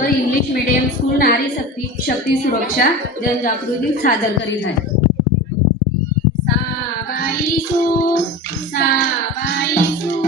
मंचावर English medium school नारी शक्ती सुरक्षा जनजागृती सादर करीत आहे। साबाईसू साबाईसू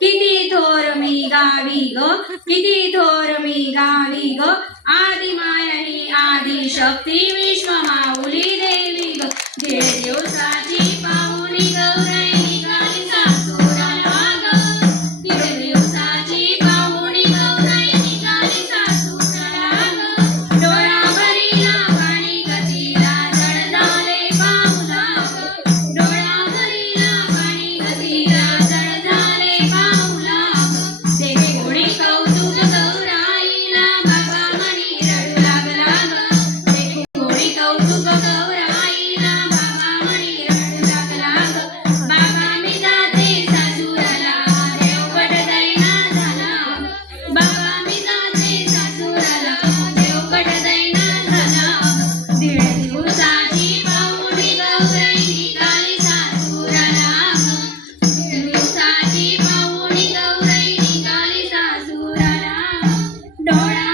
किती थोर मी गावी ग किती थोर मी गावी ग आदि माया ही आदि शक्ती विश्व माऊली देवी ग दीड दिवसाची पाहुणी गौराई निघाली सासुराला ग दीड दिवसाची पाहुणी गौराई निघाली सासुराला ग डोळ्यावरील पाणी गतीला जड झाले पाऊला ग डोळ्यावरील पाणी गतीला जड झाले पाऊला ग देवी गुणी कौतुक गौराईला बाबा म्हणी रडू लागला ग देवी गुणी कौतुक गौराईला बाबा म्हणी रडू लागला ग बाबा मी जाते सासुराला देवगड दैना झाला बाबा मी जाते सासुराला देवगड दैना झाला दीड दिवसाची पाहुणी गौराई निघाली सासुराला दीड दिवसाची पाहुणी गौराई निघाली सासुराला डोळा